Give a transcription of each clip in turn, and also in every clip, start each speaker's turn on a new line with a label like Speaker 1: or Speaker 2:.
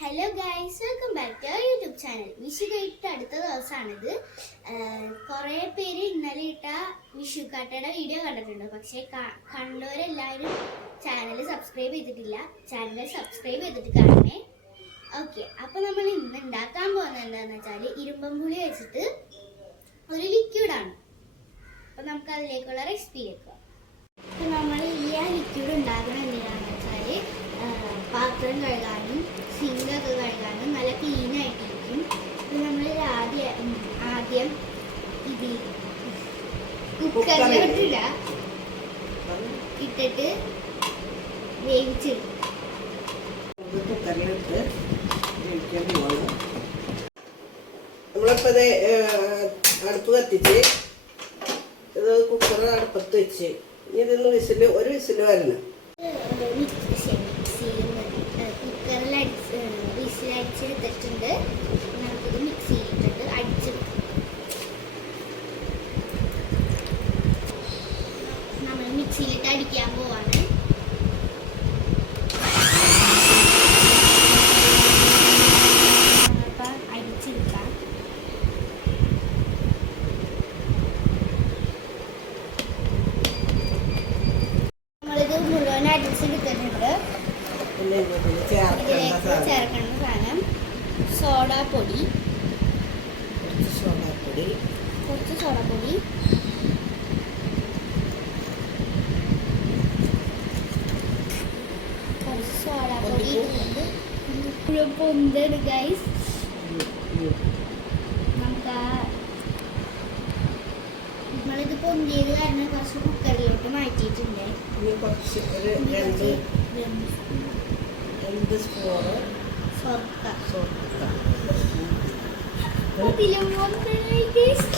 Speaker 1: Hello guys welcome back to YouTube channel Vishu കഴിഞ്ഞിട്ട് അടുത്ത ദിവസമാണിത്. കുറേ പേര് ഇന്നലെ ഇട്ട വിഷു കാട്ടയുടെ വീഡിയോ കണ്ടിട്ടുണ്ട്. പക്ഷേ കണ്ടവരെല്ലാവരും ചാനൽ സബ്സ്ക്രൈബ് ചെയ്തിട്ടില്ല. ചാനൽ സബ്സ്ക്രൈബ് ചെയ്തിട്ട് കാണണേ. ഓക്കെ അപ്പോൾ നമ്മൾ ഇന്ന് ഉണ്ടാക്കാൻ പോകുന്നത് എന്താണെന്ന് വെച്ചാൽ ഇരുമ്പം പുളി വെച്ചിട്ട് ഒരു ലിക്വിഡാണ് അപ്പോൾ നമുക്ക് അതിലേക്കുള്ള റെസിപ്പി വെക്കാം അപ്പോൾ നമ്മൾ ഈ ആ ലിക്വിഡ് ഉണ്ടാക്കുന്നത് എന്തിനാണെന്ന് വെച്ചാൽ പാത്രം കഴുകാനും സിങ്കൊക്കെ കഴുകാനും നല്ല ക്ലീൻ ആയിട്ടിരിക്കും. അപ്പോൾ നമ്മൾ ആദ്യം ആദ്യം ഇത് കുക്കറിലോട്ടില്ല ഇട്ടിട്ട് വേവിച്ചെടുക്കും
Speaker 2: കുക്കറിലിട്ട് വേവിക്കാൻ പോവാണ് നമ്മളിപ്പോൾ ഇത് അടുപ്പ് കത്തിച്ച് ഇത് കുക്കർ അടുപ്പത്ത് വെച്ച്. ഇനി ഇതൊന്ന് വിസിൽ ഒരു വിസിൽ വരണം.
Speaker 1: കുക്കറിൽ അടിച്ച് വിസിലടിച്ചെടുത്തിട്ടുണ്ട് നമുക്കിത് മിക്സിയിലിട്ടിട്ട് അടിച്ചെടുക്കും നമ്മൾ മിക്സിയിലിട്ട് അടിക്കാൻ പോവാണ് അപ്പം അടിച്ചെടുക്കാം നമ്മളിത് മുഴുവൻ അടിച്ചെടുത്തിട്ടുണ്ട്
Speaker 2: ഇതിൽ ചേർക്കേണ്ട
Speaker 1: ഇതിലേക്ക്
Speaker 2: സാധനം.
Speaker 1: സോഡാപ്പൊടി.
Speaker 2: കുറച്ച് സോഡാപ്പൊടി.
Speaker 1: കുറച്ച് സോഡാപ്പൊടി. കുറച്ച് സോഡാപ്പൊടി മുഴുവൻ പൊന്താണ് ഗൈസ് നമുക്ക് നമ്മളിത് പൊന്തിയത് കാരണം കുറച്ച് കുക്കറിലോട്ട് മാറ്റിയിട്ടുണ്ട്.
Speaker 2: കുറച്ച് രണ്ട് രണ്ട് സ്പൂണ്
Speaker 1: സ്വർക്ക
Speaker 2: സോഡ
Speaker 1: അതിലും പൊന്തലായി ഗൈസ്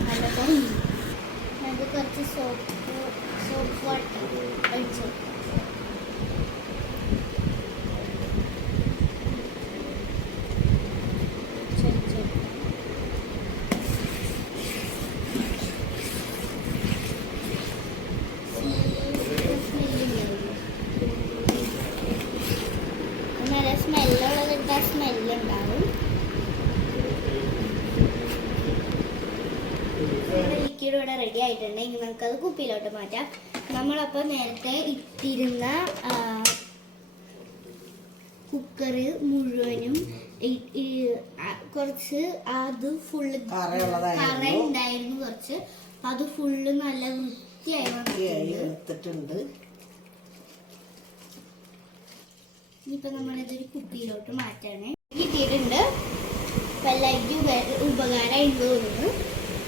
Speaker 1: നല്ല പൊങ്ങി നമുക്ക് കുറച്ച് സോപ്പ് സോപ്പ് വാട്ടർ ഒഴിച്ചു ലിക്വിഡ് ഇവിടെ റെഡി ആയിട്ടുണ്ട്. ഇനി നമുക്കത് കുപ്പിയിലോട്ട് മാറ്റാം. നമ്മളപ്പോൾ നേരത്തെ ഇട്ടിരുന്ന കുക്കർ മുഴുവനും കുറച്ച് അത് ഫുള്ള്
Speaker 2: കറയുള്ളതായിരുന്നു.
Speaker 1: കറ ഉണ്ടായിരുന്നു കുറച്ച്. അത് ഫുള്ള് നല്ല വൃത്തിയായി വന്നിട്ടുണ്ട്. നമ്മളിതൊരു കുപ്പിയിലോട്ട് മാറ്റാണ്. കിട്ടിയിട്ടുണ്ട്. എല്ലാവർക്കും ഉപ- ഉപകാരമായി തോന്നുന്നു.